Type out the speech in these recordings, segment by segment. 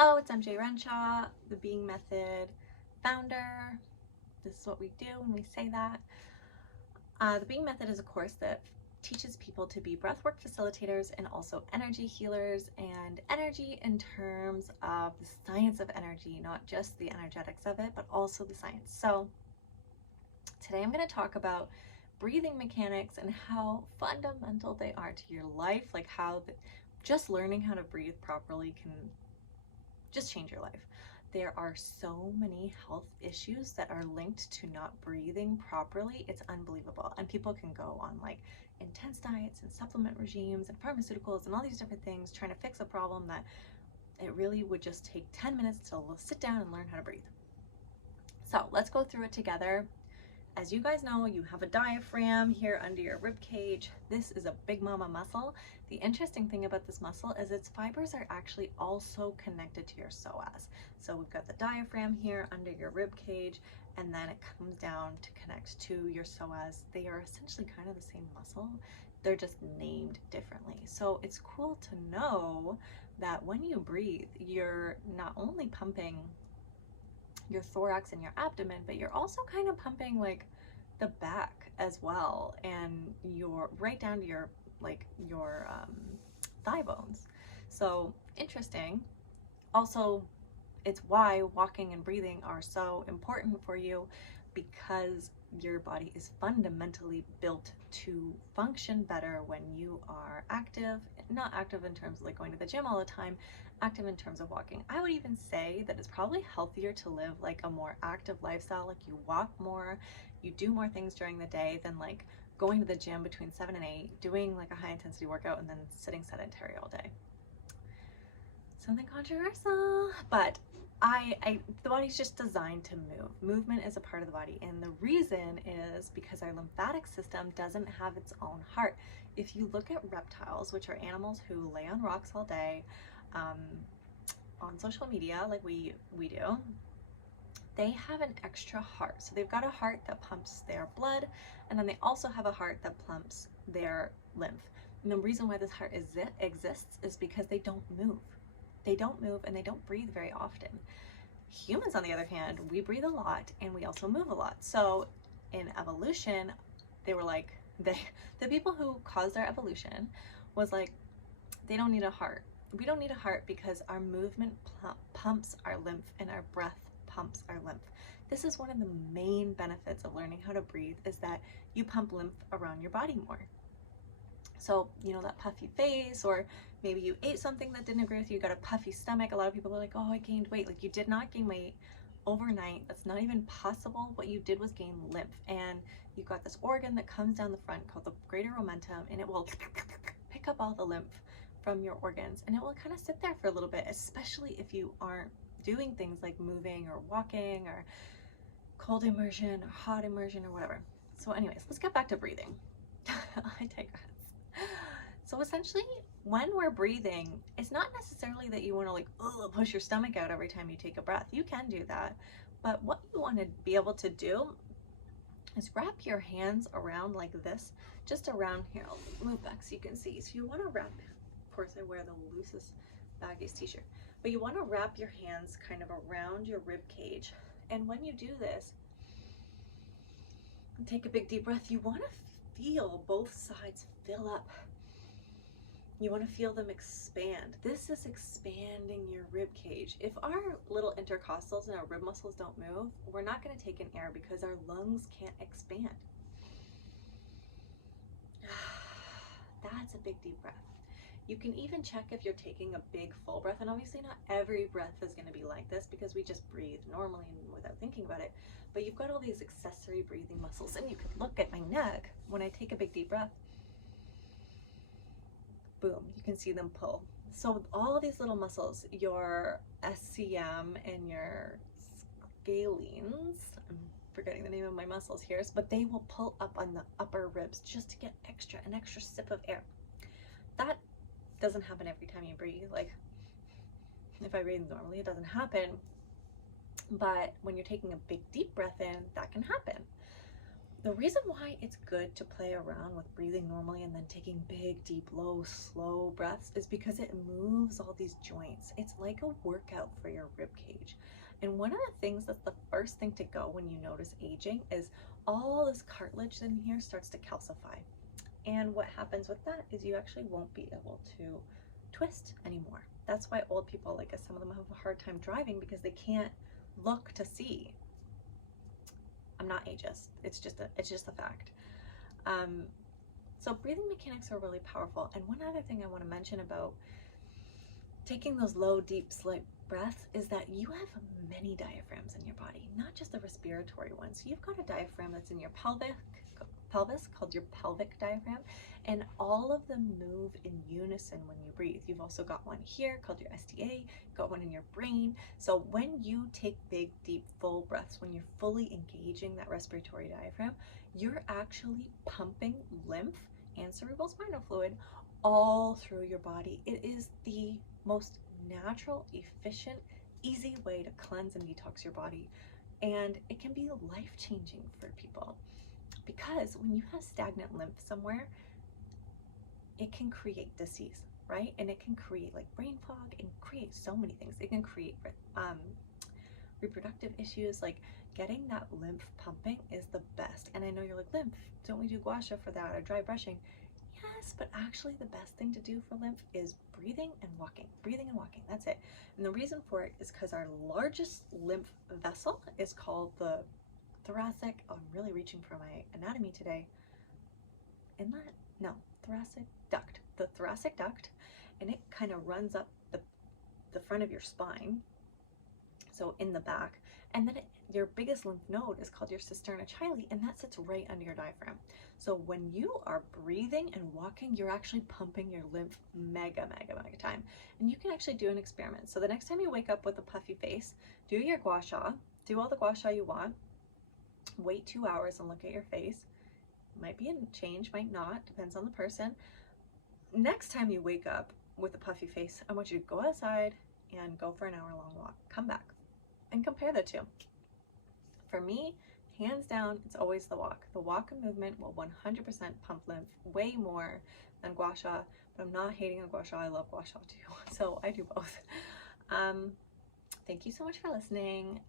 Hello, it's MJ Renshaw, the Being Method founder. This is what we do when we say that. The Being Method is a course that teaches people to be breathwork facilitators and also energy healers, and energy in terms of the science of energy, not just the energetics of it, but also the science. So today I'm going to talk about breathing mechanics and how fundamental they are to your life, like how just learning how to breathe properly can just change your life. There are so many health issues that are linked to not breathing properly. It's unbelievable. And people can go on like intense diets and supplement regimes and pharmaceuticals and all these different things trying to fix a problem that it really would just take 10 minutes to sit down and learn how to breathe. So let's go through it together. As you guys know, you have a diaphragm here under your rib cage. This is a big mama muscle. The interesting thing about this muscle is its fibers are actually also connected to your psoas. So we've got the diaphragm here under your rib cage, and then it comes down to connect to your psoas. They are essentially kind of the same muscle. They're just named differently. So it's cool to know that when you breathe, you're not only pumping your thorax and your abdomen, but you're also kind of pumping like the back as well, and your right down to your thigh bones. So interesting. Also, it's why walking and breathing are so important for you, because your body is fundamentally built to function better when you are active, not active in terms of like going to the gym all the time, active in terms of walking. I would even say that it's probably healthier to live like a more active lifestyle, like you walk more, you do more things during the day than like going to the gym between 7 and 8, doing like a high intensity workout and then sitting sedentary all day. Something controversial, but the body's just designed to move. Movement is a part of the body, and the reason is because our lymphatic system doesn't have its own heart. If you look at reptiles, which are animals who lay on rocks all day, on social media like we do, they have an extra heart. So they've got a heart that pumps their blood, and then they also have a heart that pumps their lymph. And the reason why this heart exists is because they don't move. They don't move and they don't breathe very often. Humans, on the other hand, we breathe a lot and we also move a lot. So in evolution, they were like, the people who caused our evolution was like, they don't need a heart. We don't need a heart because our movement pumps our lymph and our breath pumps our lymph. This is one of the main benefits of learning how to breathe, is that you pump lymph around your body more. So, you know, that puffy face, or maybe you ate something that didn't agree with you, you got a puffy stomach. A lot of people are like, oh, I gained weight. Like, you did not gain weight overnight. That's not even possible. What you did was gain lymph, and you've got this organ that comes down the front called the greater omentum, and it will pick up all the lymph from your organs, and it will kind of sit there for a little bit, especially if you aren't doing things like moving or walking or cold immersion or hot immersion or whatever. So anyways, let's get back to breathing. I digress. So essentially, when we're breathing, it's not necessarily that you want to like push your stomach out every time you take a breath. You can do that, but what you want to be able to do is wrap your hands around like this, just around here. I'll move back so you can see. So you want to wrap, of course I wear the loosest, baggiest t-shirt, but you want to wrap your hands kind of around your rib cage. And when you do this, take a big deep breath, you want to feel both sides fill up. You want to feel them expand. This is expanding your rib cage. If our little intercostals and our rib muscles don't move, we're not going to take in air because our lungs can't expand. That's a big deep breath. You can even check if you're taking a big full breath, and obviously not every breath is going to be like this because we just breathe normally and without thinking about it, but you've got all these accessory breathing muscles, and you can look at my neck when I take a big deep breath. Boom, you can see them pull. So all these little muscles, your SCM and your scalenes, I'm forgetting the name of my muscles here, but they will pull up on the upper ribs just to get an extra sip of air. That doesn't happen every time you breathe. Like, if I breathe normally, it doesn't happen. But when you're taking a big deep breath in, that can happen. the reason why it's good to play around with breathing normally and then taking big, deep, low, slow breaths is because it moves all these joints. It's like a workout for your rib cage. And one of the things that's the first thing to go when you notice aging is all this cartilage in here starts to calcify. And what happens with that is you actually won't be able to twist anymore. That's why old people like us, some of them have a hard time driving because they can't look to see. I'm not ageist. It's just a fact. So breathing mechanics are really powerful. And one other thing I want to mention about taking those low, deep, slight breaths is that you have many diaphragms in your body, not just the respiratory ones. So you've got a diaphragm that's in your pelvis called your pelvic diaphragm, and all of them move in unison when you breathe. You've also got one here called your STA, got one in your brain. So when you take big, deep, full breaths, when you're fully engaging that respiratory diaphragm, you're actually pumping lymph and cerebral spinal fluid all through your body. It is the most natural, efficient, easy way to cleanse and detox your body. And it can be life-changing for people because when you have stagnant lymph somewhere, it can create disease, right? And it can create like brain fog and create so many things. It can create reproductive issues. Like getting that lymph pumping is the best. And I know you're like, lymph, don't we do gua sha for that or dry brushing? Yes, but actually the best thing to do for lymph is breathing and walking. Breathing and walking, that's it. And the reason for it is because our largest lymph vessel is called the thoracic, oh, I'm really reaching for my anatomy today. Inlet? No, thoracic duct. The thoracic duct, and it kind of runs up the front of your spine, so in the back, and then your biggest lymph node is called your cisterna chyli, and that sits right under your diaphragm. So when you are breathing and walking, you're actually pumping your lymph mega time. And you can actually do an experiment. So the next time you wake up with a puffy face, do your gua sha, do all the gua sha you want, wait 2 hours and look at your face. Might be a change, might not, depends on the person. Next time you wake up with a puffy face, I want you to go outside and go for an hour-long walk. Come back and compare the two. For me, hands down, it's always the walk. The walk and movement will 100% pump lymph way more than gua sha, but I'm not hating on gua sha. I love gua sha too, so I do both. Thank you so much for listening.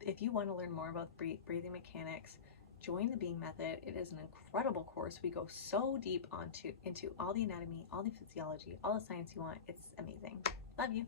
If you want to learn more about breathing mechanics, join the Being Method. It is an incredible course. We go so deep into all the anatomy, all the physiology, all the science you want. It's amazing. Love you.